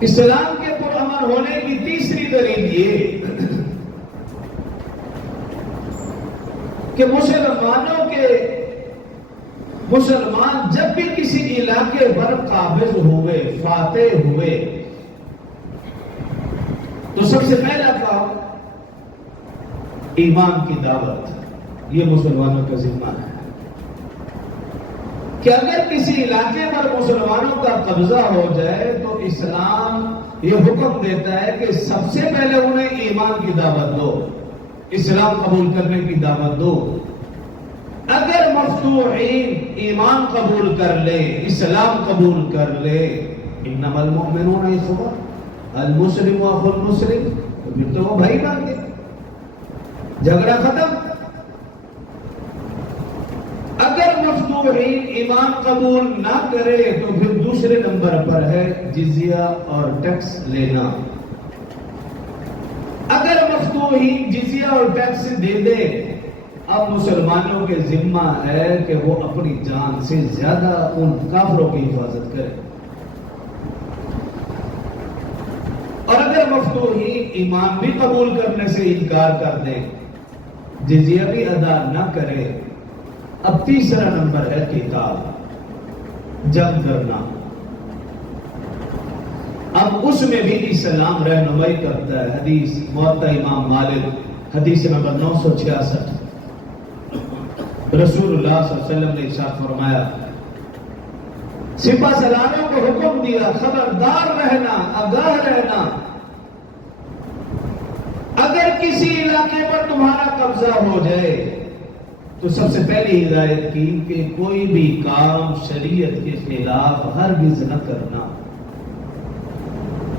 اسلام کے پرامن ہونے کی تیسری دلیل یہ کہ مسلمان جب بھی کسی علاقے پر قابض ہوئے، فاتح ہوئے، تو سب سے پہلا کام ایمان کی دعوت، یہ مسلمانوں کا ذمہ ہے کہ اگر کسی علاقے پر مسلمانوں کا قبضہ ہو جائے تو اسلام یہ حکم دیتا ہے کہ سب سے پہلے انہیں ایمان کی دعوت دو، اسلام قبول کرنے کی دعوت دو۔ اگر مفتوحین ایمان قبول کر لے، اسلام قبول کر لے، انما المؤمنون اخوہ، المسلم اخو المسلم، تو پھر تو وہ بھائی بن گئے، جھگڑا ختم۔ اگر مفتوحین ایمان قبول نہ کرے تو پھر دوسرے نمبر پر ہے جزیہ اور ٹیکس لینا۔ اگر مفتوحین جزیہ اور ٹیکس دے دے، اب مسلمانوں کے ذمہ ہے کہ وہ اپنی جان سے زیادہ ان کافروں کی حفاظت کرے۔ اور اگر مفتوحین ایمان بھی قبول کرنے سے انکار کر دے، جزیہ بھی ادا نہ کرے، اب تیسرا نمبر ہے قتال، جنگ کرنا۔ اب اس میں بھی اسلام رہنمائی کرتا ہے۔ حدیث موطا امام مالک، حدیث نمبر 966، رسول اللہ صلی اللہ علیہ وسلم نے ارشاد فرمایا، سپہ سالاروں کو حکم دیا، خبردار رہنا، آگاہ رہنا، اگر کسی علاقے پر تمہارا قبضہ ہو جائے تو سب سے پہلی ہدایت کی کہ کوئی بھی کام شریعت کے خلاف ہرگز نہ کرنا۔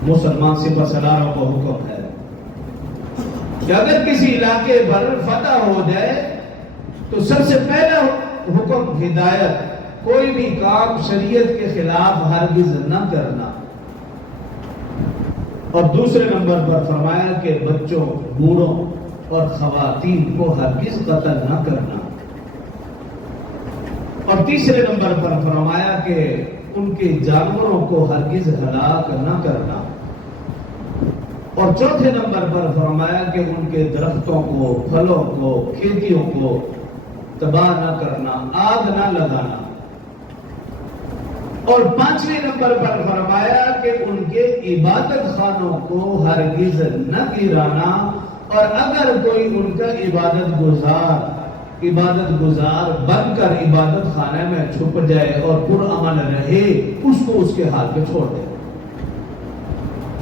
مسلمان سپہ سالاروں کو حکم ہے کہ اگر کسی علاقے پر فتح ہو جائے تو سب سے پہلا حکم ہدایت، کوئی بھی کام شریعت کے خلاف ہرگز نہ کرنا۔ اور دوسرے نمبر پر فرمایا کہ بچوں، بوڑھوں اور خواتین کو ہرگز قتل نہ کرنا۔ اور تیسرے نمبر پر فرمایا کہ ان کے جانوروں کو ہرگز ہلاک نہ کرنا۔ اور چوتھے نمبر پر فرمایا کہ ان کے درختوں کو، پھلوں کو، کھیتیوں کو تباہ نہ کرنا، آگ نہ لگانا۔ اور پانچویں نمبر پر فرمایا کہ ان کے عبادت خانوں کو ہرگز نہ گرانا، اور اگر کوئی ان کا عبادت گزار بن کر عبادت خانے میں چھپ جائے اور پرامن رہے، اس کو اس کے حال پہ چھوڑ دے۔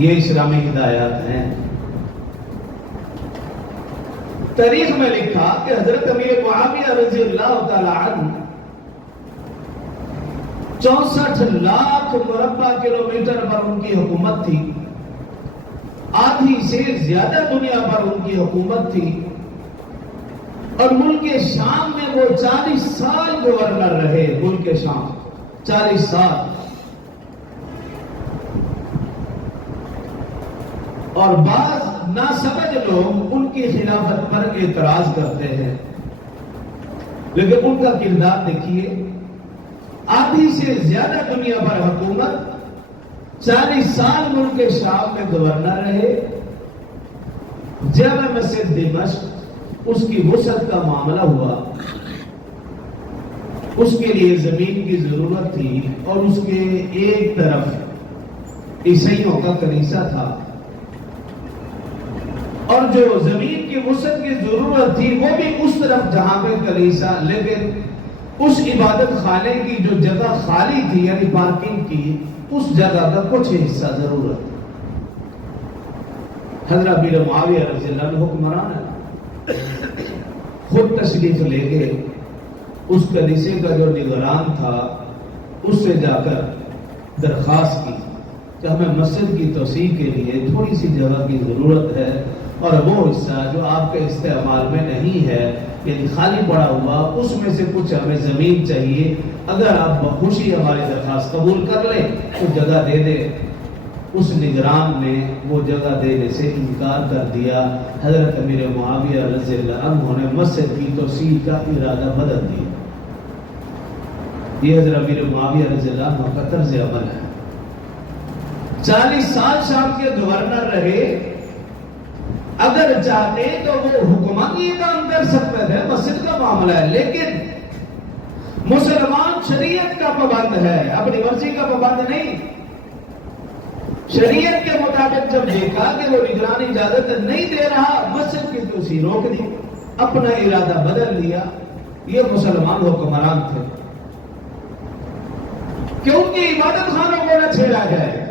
یہ اسلامی ہدایات ہیں۔ تاریخ میں لکھا کہ حضرت امیر معاویہ رضی اللہ تعالی عنہ 64 لاکھ مربع کلومیٹر پر ان کی حکومت تھی، آدھی سے زیادہ دنیا پر ان کی حکومت تھی، اور ملک شام میں وہ 40 سال گورنر رہے۔ ملک شام 40 سال۔ اور بعض ناسمجھ لوگ ان کی خلافت پر اعتراض کرتے ہیں، لیکن ان کا کردار دیکھیے، آدھی سے زیادہ دنیا پر حکومت، 40 سال ملک شام میں گورنر رہے۔ جامع مسجد دمشق اس کی وسعت کا معاملہ ہوا، اس کے لیے زمین کی ضرورت تھی، اور اس کے ایک طرف عیسائیوں کا کنیسہ تھا، اور جو زمین کی وسعت کی ضرورت تھی وہ بھی اس طرف جہاں پہ کنیسہ، لیکن اس عبادت خانے کی جو جگہ خالی تھی، یعنی پارکنگ کی، اس جگہ کا کچھ حصہ ضرورت۔ حضرت امیر معاویہ رضی اللہ عنہ حکمران ہے، خود تشریف لے گئے، اس کنیسے کا جو نگران تھا اس سے جا کر درخواست کی کہ ہمیں مسجد کی توسیع کے لیے تھوڑی سی جگہ کی ضرورت ہے، اور وہ حصہ جو آپ کے استعمال میں نہیں ہے، یعنی خالی پڑا ہوا، اس میں سے کچھ ہمیں زمین چاہیے، اگر آپ بخوشی ہماری درخواست قبول کر لیں تو جگہ دے دیں۔ اس نگران نے وہ جگہ دینے سے انکار کر دیا۔ حضرت امیر معاویہ رضی اللہ عنہ نے مسجد کی توسیع کا ارادہ بدل دیا۔ یہ حضرت امیر معاویہ رضی اللہ عنہ کا طرز عمل ہے۔ 40 سال شام کے گورنر رہے، اگر چاہتے تو وہ حکومت یہ کام کر سکتے تھے، مسجد کا معاملہ ہے، لیکن مسلمان شریعت کا پابند ہے، اپنی مرضی کا پابند نہیں۔ شریعت کے مطابق جب دیکھا کہ وہ نگرانی اجازت نہیں دے رہا، مسجد کی توسیع روک دی، اپنا ارادہ بدل لیا۔ یہ مسلمان حکمران تھے کہ ان کی عبادت خانوں کو نہ چھیڑا جائے۔